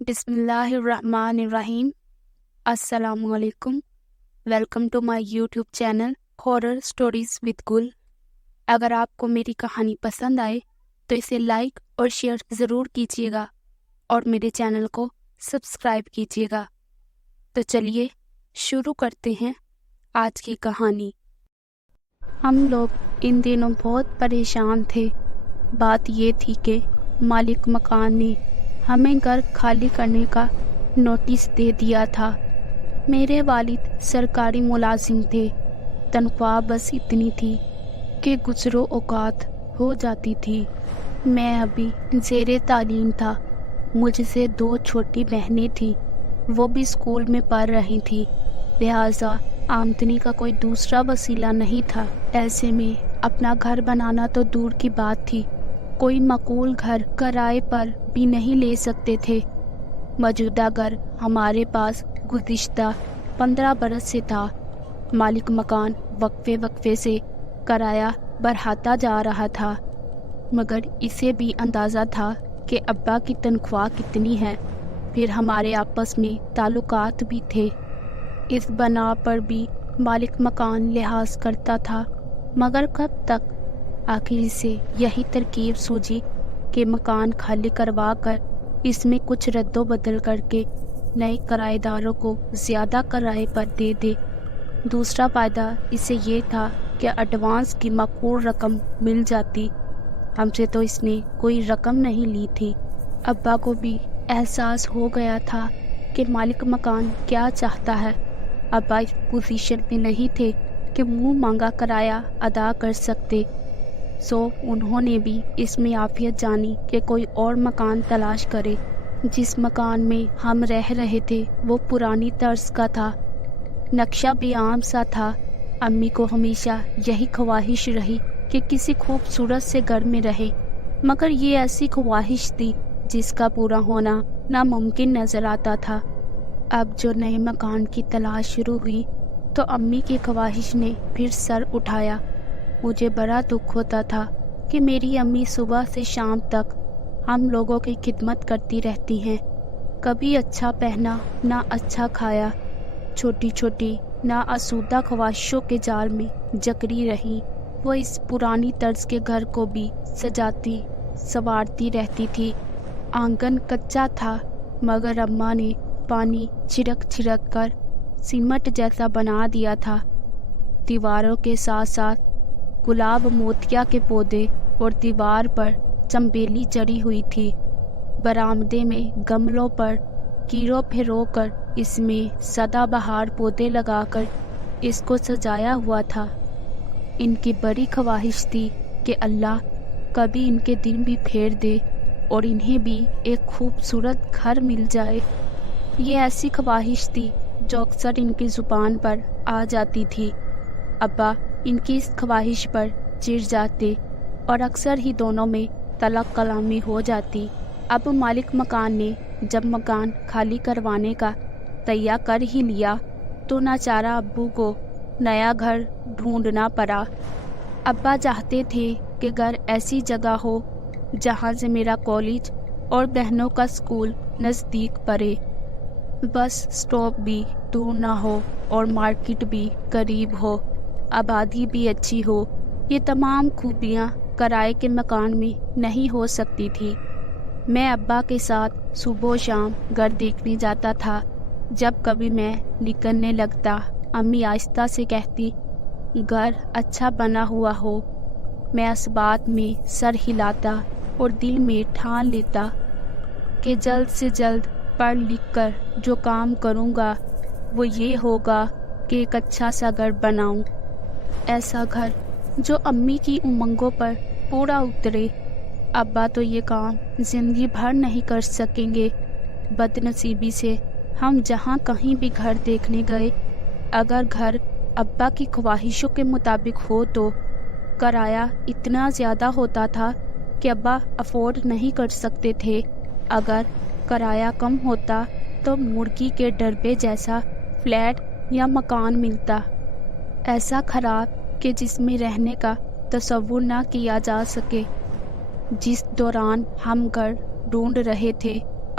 بسم اللہ الرحمن الرحیم۔ السلام علیکم۔ Welcome to my YouTube channel horror stories with Gul. اگر آپ کو میری کہانی پسند آئے تو اسے لائک اور شیئر ضرور کیجیے گا اور میرے چینل کو سبسکرائب کیجیے گا۔ تو چلیے شروع کرتے ہیں آج کی کہانی۔ ہم لوگ ان دنوں بہت پریشان تھے۔ بات یہ تھی کہ مالک مکان نے ہمیں گھر خالی کرنے کا نوٹس دے دیا تھا۔ میرے والد سرکاری ملازم تھے۔ تنخواہ بس اتنی تھی کہ گزرو اوقات ہو جاتی تھی۔ میں ابھی زیر تعلیم تھا۔ مجھ سے 2 چھوٹی بہنیں تھیں، وہ بھی اسکول میں پڑھ رہی تھیں، لہٰذا آمدنی کا کوئی دوسرا وسیلہ نہیں تھا۔ ایسے میں اپنا گھر بنانا تو دور کی بات تھی، کوئی معقول گھر کرائے پر بھی نہیں لے سکتے تھے۔ موجودہ گھر ہمارے پاس گزشتہ 15 برس سے تھا۔ مالک مکان وقفے سے کرایہ بڑھاتا جا رہا تھا، مگر اسے بھی اندازہ تھا کہ ابا کی تنخواہ کتنی ہے، پھر ہمارے آپس میں تعلقات بھی تھے۔ اس بنا پر بھی مالک مکان لحاظ کرتا تھا، مگر کب تک؟ آخر سے یہی ترکیب سوچی کہ مکان خالی کروا کر اس میں کچھ رد و بدل کر کے نئے کرایہ داروں کو زیادہ کرائے پر دے دے۔ دوسرا فائدہ اسے یہ تھا کہ ایڈوانس کی معقول رقم مل جاتی۔ ہم سے تو اس نے کوئی رقم نہیں لی تھی۔ ابا کو بھی احساس ہو گیا تھا کہ مالک مکان کیا چاہتا ہے۔ ابا اس پوزیشن میں نہیں تھے کہ منہ مانگا کرایہ ادا کر سکتے، سو انہوں نے بھی اس میں عافیت جانی کہ کوئی اور مکان تلاش کرے۔ جس مکان میں ہم رہ رہے تھے وہ پرانی طرز کا تھا، نقشہ بھی عام سا تھا۔ امی کو ہمیشہ یہی خواہش رہی کہ کسی خوبصورت سے گھر میں رہے، مگر یہ ایسی خواہش تھی جس کا پورا ہونا ناممکن نظر آتا تھا۔ اب جو نئے مکان کی تلاش شروع ہوئی تو امی کی خواہش نے پھر سر اٹھایا۔ مجھے بڑا دکھ ہوتا تھا کہ میری امی صبح سے شام تک ہم لوگوں کی خدمت کرتی رہتی ہیں، کبھی اچھا پہنا نہ اچھا کھایا، چھوٹی چھوٹی ناآسودہ خواہشوں کے جال میں جکڑی رہی۔ وہ اس پرانی طرز کے گھر کو بھی سجاتی سنوارتی رہتی تھی۔ آنگن کچا تھا، مگر اماں نے پانی چھڑک کر سیمنٹ جیسا بنا دیا تھا۔ دیواروں کے ساتھ ساتھ گلاب موتیا کے پودے اور دیوار پر چنبیلی چڑھی ہوئی تھی۔ برآمدے میں گملوں پر کیروں پھرو کر اس میں سدا بہار پودے لگا کر اس کو سجایا ہوا تھا۔ ان کی بڑی خواہش تھی کہ اللہ کبھی ان کے دن بھی پھیر دے اور انہیں بھی ایک خوبصورت گھر مل جائے۔ یہ ایسی خواہش تھی جو اکثر ان کی زبان پر آ جاتی تھی۔ ابا ان کی اس خواہش پر چڑ جاتے اور اکثر ہی دونوں میں طلاق کلامی ہو جاتی۔ اب مالک مکان نے جب مکان خالی کروانے کا تیار کر ہی لیا تو ناچارہ ابو کو نیا گھر ڈھونڈنا پڑا۔ ابا چاہتے تھے کہ گھر ایسی جگہ ہو جہاں سے میرا کالج اور بہنوں کا اسکول نزدیک پڑے، بس اسٹاپ بھی دور نہ ہو اور مارکیٹ بھی قریب ہو، آبادی بھی اچھی ہو۔ یہ تمام خوبیاں کرائے کے مکان میں نہیں ہو سکتی تھی۔ میں ابا کے ساتھ صبح و شام گھر دیکھنے جاتا تھا۔ جب کبھی میں نکلنے لگتا، امی آہستہ سے کہتی، گھر اچھا بنا ہوا ہو۔ میں اس بات میں سر ہلاتا اور دل میں ٹھان لیتا کہ جلد سے جلد پڑھ لکھ کر جو کام کروں گا وہ یہ ہوگا کہ ایک اچھا سا گھر بناؤں، ایسا گھر جو امی کی امنگوں پر پورا اترے۔ ابا تو یہ کام زندگی بھر نہیں کر سکیں گے۔ بد نصیبی سے ہم جہاں کہیں بھی گھر دیکھنے گئے، اگر گھر ابا کی خواہشوں کے مطابق ہو تو کرایہ اتنا زیادہ ہوتا تھا کہ ابا افورڈ نہیں کر سکتے تھے۔ اگر کرایہ کم ہوتا تو مرغی کے ڈربے جیسا فلیٹ یا مکان ملتا، ایسا خراب کہ جس میں رہنے کا تصور نہ کیا جا سکے۔ جس دوران ہم گھر ڈھونڈ رہے تھے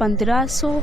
1500?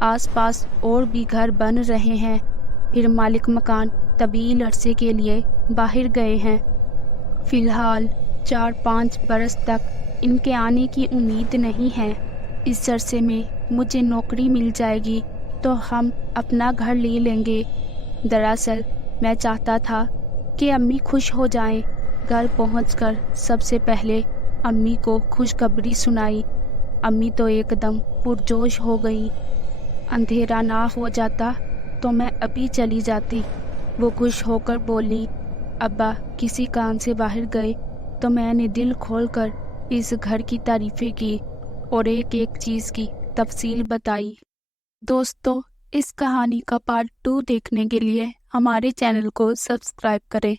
آس پاس اور بھی گھر بن رہے ہیں۔ پھر مالک مکان طویل عرصے کے لیے باہر گئے ہیں۔ فی الحال 4-5 برس تک ان کے آنے کی امید نہیں ہے۔ اس عرصے میں مجھے نوکری مل جائے گی تو ہم اپنا گھر لے لیں گے۔ دراصل میں چاہتا تھا کہ امی خوش ہو جائیں۔ گھر پہنچ کر سب سے پہلے امی کو خوشخبری سنائی۔ امی تو ایک دم پرجوش ہو گئی۔ اندھیرا نہ ہو جاتا تو میں ابھی چلی جاتی۔ وہ خوش ہو کر بولی، ابا کسی کام سے باہر گئے تو میں نے دل کھول کر اس گھر کی تعریفیں کی اور ایک ایک چیز کی تفصیل بتائی۔ دوستو، اس کہانی کا پارٹ 2 دیکھنے کے لیے ہمارے چینل کو سبسکرائب کریں۔